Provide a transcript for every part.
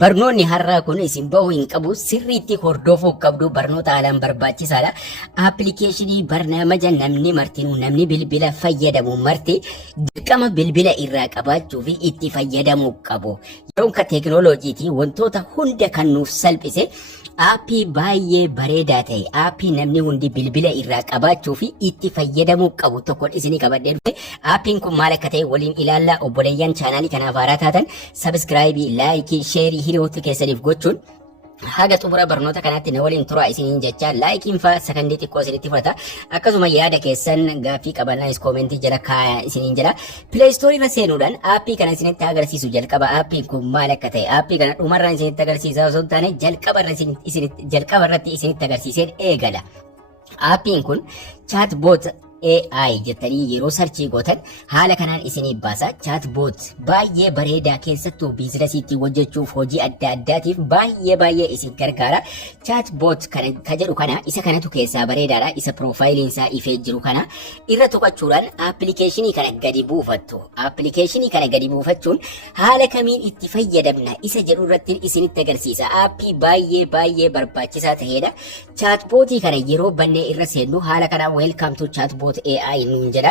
Barnoonni har'aa kun isin bahuu hin qabu sirriitti hordofuu qabdu barnoota haalaan barbaachisaadha. Appilikeeshinii barnaamija namni martinuu namni bilbila fayyadamu marti dirqama bilbila irraa qabaachuu fi itti fayyadamuu qabu. Yeroo akka teekinooloojiitii wantoota hunda kan nuuf salphise aappii baay'ee bareedaa ta'e aappii namni hundi bilbila irraa qabaachuu fi itti fayyadamuu qabu tokko isinii qabadhee dhufe. Aappiin kun maal akka ta'e waliin ilaalla. Obboleeyyan chaanaalii kanaaf haaraa taatan sabiskiraayibii, laayikii, sheerii hiriyoota keessaniif gochuun haga xumura barnoota kanaatti na waliin turaa isiniin jecha laayikiin faa sakandii xiqqoo isinitti fudhata. Akkasuma yaada keessan gaaffii qabannaanis koomentii jala kaayaa isiniin jira. Pileestoorii irra seenuudhaan aappii kana isinitti agarsiisu jalqaba. Aappiin kun maal akka ta'e aappii kana dhumarraan isinitti agarsiisaa osoo hin taane jalqaba irratti isinitti agarsiiseen eegala. Aappiin kun chaatboot AI jettanii yeroo sarchii gootan haala kanaan isinii baasa. Chaatboot baay'ee bareedaa keessattuu biizinasiitti hojjechuuf hojii adda addaatiif baay'ee isin gargaara. Chaatboot kan jedhu kana isa kanatu keessaa bareedaadha. Isa piroofaayiliin isaa ifee jiru kana irra tuqachuudhaan aappilikeeshinii kana gadi buufattu. Aappilikeeshinii kana gadi buufachuun haala kamiin itti fayyadamna isa jedhu irratti isinitti agarsiisa. Aappii baay'ee barbaachisaa ta'edha. Chaatbootii kana yeroo bannee irra seennu haala kanaan welcome to chaatboot AI nuun jedha.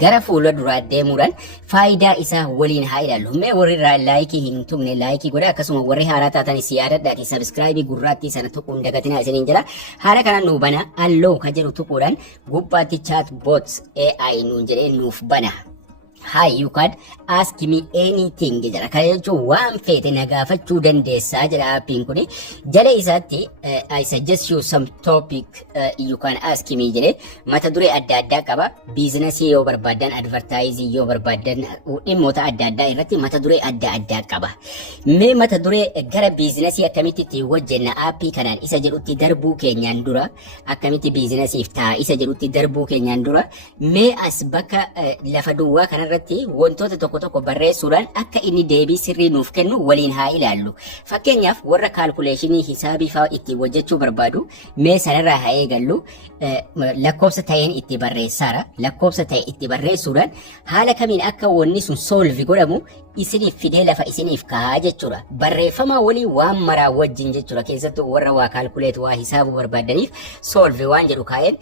Gara fuula duraa deemuudhaan faayidaa isaa waliin haa ilaallu. Mee warri laayikii hin tuqne laayikii godha. Akkasuma warri haaraa taatanis yaadadhaati sabiskiraayibii gurraattii sana tuquun dagatinaa isiniin jedha. Haala kanaan nuu bana alloo kan jedhu tuquudhaan gubbaatti chaatboot AI nuun jedhee nuuf bana. Hi, you can ask me anything jedha. Kana jechuun waan feete na gaafachuu dandeessaa jedha aappiin kuni. Jala isaatti I suggest you some topic you can ask me jedhe mata duree adda addaa qaba. Biizinasii yoo barbaadan, advertaayizii yoo barbaadan, dhimmoota adda addaa irratti mata duree adda addaa qaba. Mee mata duree gara biizinasii akkamitti itti hojjenna aappii kanaan isa jedhutti darbuu keenyaan dura akkamitti biizinasiif ta'a isa jedhutti darbuu keenyaan dura mee as bakka lafa duwwaa kana irratti wantoota tokko barreessuudhaan akka inni deebii sirrii nuuf kennu waliin haa ilaallu. Fakkeenyaaf warra kaalkuleeshinii hisaabii fa'aa itti hojjechuu barbaadu mee sanarraa haa eegallu. Lakkoofsa ta'een itti barreessaara. Lakkoofsa ta'e itti barreessuudhaan haala kamiin akka wanni sun solvi godhamu isiniif fidee lafa isiniif kaa'aa jechuudha. Barreeffama walii waan maraa wajjin jechuudha. Keessattuu warra waa kaalkuleet waa hisaabuu barbaadaniif solvi waan jedhu kaa'een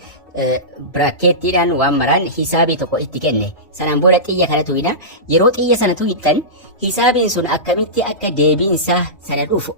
biraakkeettiidhaan waan maraan hisaabii tokko itti kenne. Sanaan booda xiyya kanatu hina. Yeroo xiyya sanatu hixan hisaabiin sun akkamitti akka deebiinsaa sana dhufu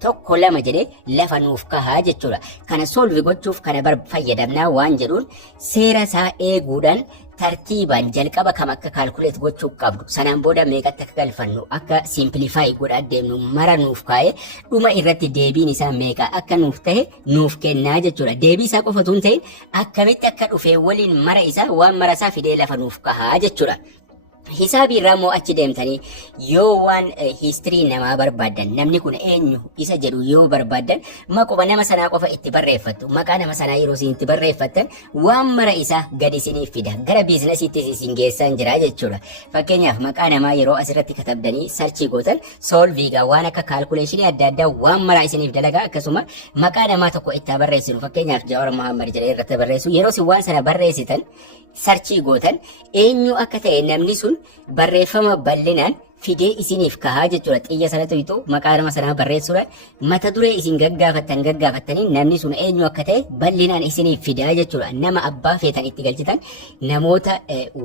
tokko lama jedhee lafa nuuf kahaa jechuudha. Kana solvi gochuuf kana fayyadamnaa waan jedhuun seera isaa eeguudhaan tartiibaan jalqaba kam akka kaalkuleet gochuu qabdu. Sanaan booda meeqatti akka galfannu akka simplifaayi godhaa deemnu mara nuuf kaa'ee dhuma irratti deebiin isaa meeqa akka nuuf ta'e nuuf kennaa jechuudha. Deebii isaa qofatu hin ta'in akkamitti akka dhufee waliin mara isaa waan mara isaa fidee lafa nuuf kahaa jechuudha. Hisaabii irraa moo achi deemtanii yoo waan histirii namaa barbaadan namni kun eenyu isa jedhu yoo barbaadan maquma nama sanaa qofa itti barreeffattu. Maqaa nama sanaa yeroo isin itti barreeffattan waan mara isaa gadi isiniif fida. Gara biizinasiitti isin geessan jira jechuudha. Fakkeenyaaf maqaa namaa yeroo asirratti katabdanii sarchii gootan solviigaa waan akka kaalkuleeshinii adda addaa waan mara isiniif dalagaa. Akkasuma maqaa namaa tokko itti barreessinu fakkeenyaaf Jawaar Muhammad jedhee irratti barreessu yeroo isin waan sana barreessitan sarchii gootan eenyu akka ta'e namni sun barreeffama bal'inaan fidee isiniif kahaa jechuudha. Xiyya sanatu hitu maqaa nama sanaa barreessuudhaan mata duree isin gaggaafattanii namni sun eenyu akka ta'e bal'inaan isiniif fidaa jechuudha. Nama abbaa feetan itti galchitan namoota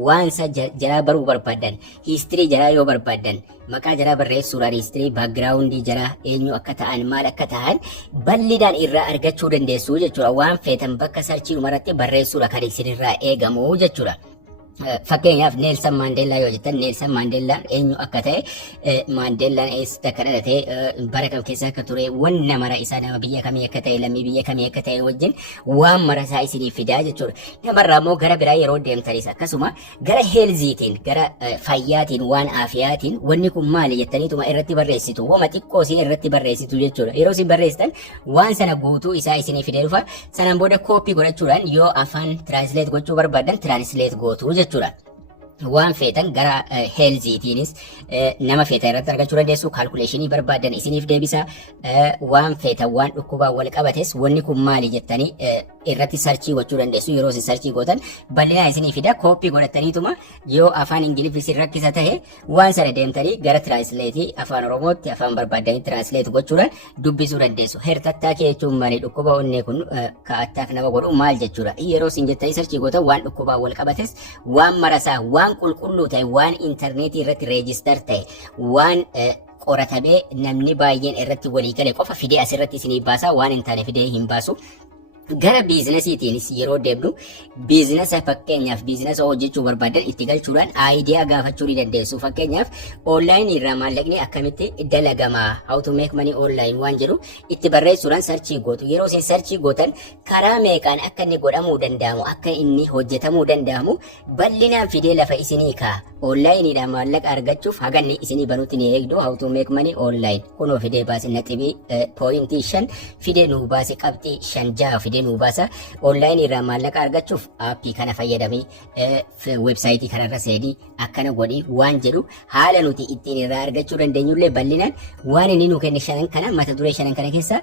waansa jaraa baruu barbaadan histirii jaraa yoo barbaadan maqaa jaraa barreessuudhaan histirii baagiraawundii jaraa eenyu akka ta'an maal akka ta'an bal'inaan irraa argachuu dandeessu jechuudha. Waan feetan bakka sarchii dhumarratti barreessuudha kan isinirraa eegamu jechuudha. Fakkeenyaaf Neelsan Maandeellaa yoo jettan Neelsan Maandeellaan eenyu akka ta'e Maandeellaan eessatti akka dhalatee bara kam keessa akka ture wanna mara isaa nama biyya kamii akka ta'e lammii biyya kamii akka ta'e wajjin waan mara isaa isiniif fidaa jechuudha. Namarraa immoo gara biraa yeroo deemtanis akkasuma gara heelziitiin gara fayyaatiin waan aafiyaatiin wanni kun maali jettaniituma irratti barreessitu. Wama xiqqoo isin irratti barreessitu jechuudha. Yeroo isin barreessitan waan sana guutuu isaa isiniif fidee dhufa. Sanaan booda kooppii godhachuudhaan yoo afaan tiraansleet gochuu barbaadan tiraansleet gootu jechuudha. waan feetan gara heelziitiinis nama feetan irratti argachuu dandeessu. Kaalkuleeshinii barbaadan isiniif deebisa. Waan feetan waan dhukkubaa wal qabates wanni kun maali jettanii irratti sarchii gochuu dandeessu. Yeroo isin sarchii gootan bal'inaa isinii fida. Kooppii godhataniituma yoo afaan ingiliffii rakkisa ta'e waan sana deemtanii gara tiraansleetii afaan oromootti afaan barbaadanii tiraansleet gochuudhaan dubbisuu dandeessu. Hertattaa kee jechuun maali? Dhukkuba onnee kun ka'attaaf nama godhu maal jechuudha? Yeroo isin jettanii sarchii gootan waan dhukkubaa wal qabates waan marasaa waan qulqulluu ta'e waan intarneetii irratti reejistar ta'e waan qoratamee namni baay'een irratti walii gale qofa fidee asirratti isinii baasa. Waan hin taane fidee hin baasu. Gara biizinasiitiinis yeroo deemnu biizinasa fakkeenyaaf biizinasa hojjechuu barbaadan itti galchuudhaan aayidiyaa gaafachuu ni dandeessu. Fakkeenyaaf onlaayinii irraa maallaqni akkamitti dalagamaa how to make money online waan jedhu itti barreessuudhaan sarchii gootu. Yeroo isin sarchii gootan karaa meeqaan akka inni godhamuu danda'amu akka inni hojjetamuu danda'amu bal'inaan fidee lafa isinii kaa'a. Onlaayiniidhaan maallaqa argachuuf haganni isinii banutti ni eegdu. How to make money online kunoo fidee baase naxibii pooyintii 5 fidee nuu baase qabxii 5 fidee nuu baasa. Onlaayinii irraa maallaqa argachuuf aappii kana fayyadamii websaayitii kanarra seenii akkana godhii waan jedhu haala nuti ittiin irraa argachuu dandeenyullee bal'inaan waan inni nuu kenne 5 kana mata duree 5 kana keessa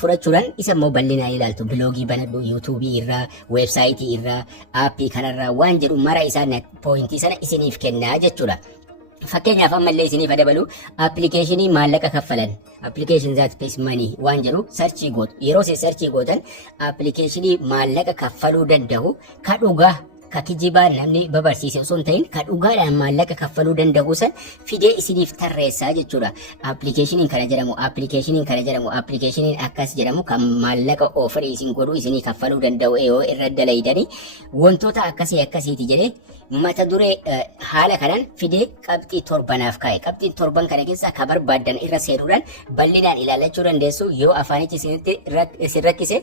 fudhachuudhaan isa immoo bal'inaan ilaaltu. Biloogii banadhu yuutuubii irraa websaayitii irraa aappii kanarraa waan jedhu mara isaa pooyintii sana isiniif kennaa jechuudha. Fakkeenyaaf ammallee isiniif dabalu appilikeeshinii maallaqa kaffalan application that pays money waan jedhu sarchii gootu. Yeroo isin sarchii gootan appilikeeshinii maallaqa kaffaluu danda'u ka dhugaa ka kijibaa namni babarsiise osoo hin ta'in ka dhugaadhaan maallaqa kaffaluu danda'u san fidee isiniif tarreessaa jechuudha. Appilikeeshiniin kana jedhamu appilikeeshiniin akkas jedhamu kan maallaqa ofirii isin godhu isinii kaffaluu danda'u yoo irra dalaydanii wantoota akkasiiti jedhee mata duree haala kanaan fidee qabxii 7 kaa'e. Qabxiin 7 kana keessaa ka barbaadan irra seenuudhaan bal'inaan ilaalachuu dandeessu. Yoo afaanichi isin rakkise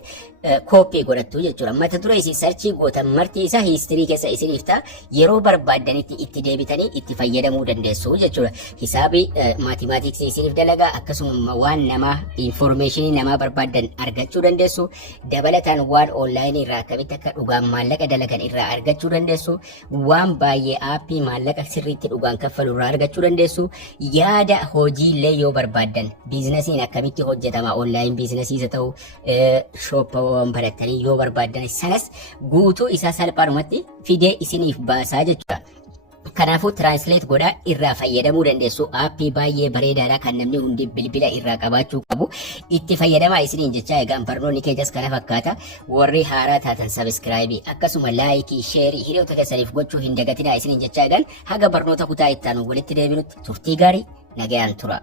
kooppii godhattu jechuudha. Mata duree isin sarchii gootan marti isaa hiistirii keessa isiniif ta'a. Yeroo barbaadanitti itti deebitanii itti fayyadamuu dandeessu jechuudha. Hisaabii maatimaatiksii isiniif dalagaa akkasuma waan namaa infoormeeshinii namaa barbaadan argachuu dandeessu. Dabalataan waan onlaayinii irraa akkamitti akka dhugaan maallaqa dalagan irraa argachuu dandeessu. Waan baay'ee aappii maallaqa sirriitti dhugaan kaffalu irraa argachuu dandeessu. Yaada hojiillee yoo barbaadan biizinasiin akkamitti hojjetama onlaayin biizinasiisa ta'u shooppawwan barattanii yoo barbaadan sanas guutuu isaa salphaadhumatti fidee isiniif baasaa jechuudha. Kanaafuu tiraansleet godhaa irraa fayyadamuu dandeessu. Aappii baay'ee bareedaadha kan namni hundi bilbila irraa qabaachuu qabu. Itti fayyadamaa isiniin jechaa egaan barnoonni keenyas kana fakkaata. Warri haaraa taatan sabiskiraayibii akkasuma laayikii sheerii hiriyoota keessaniif gochuu hin dagatinaa isiniin jechaa egaan haga barnoota kutaa itti aanu walitti deebinutti turtii gaarii nagayaan tura.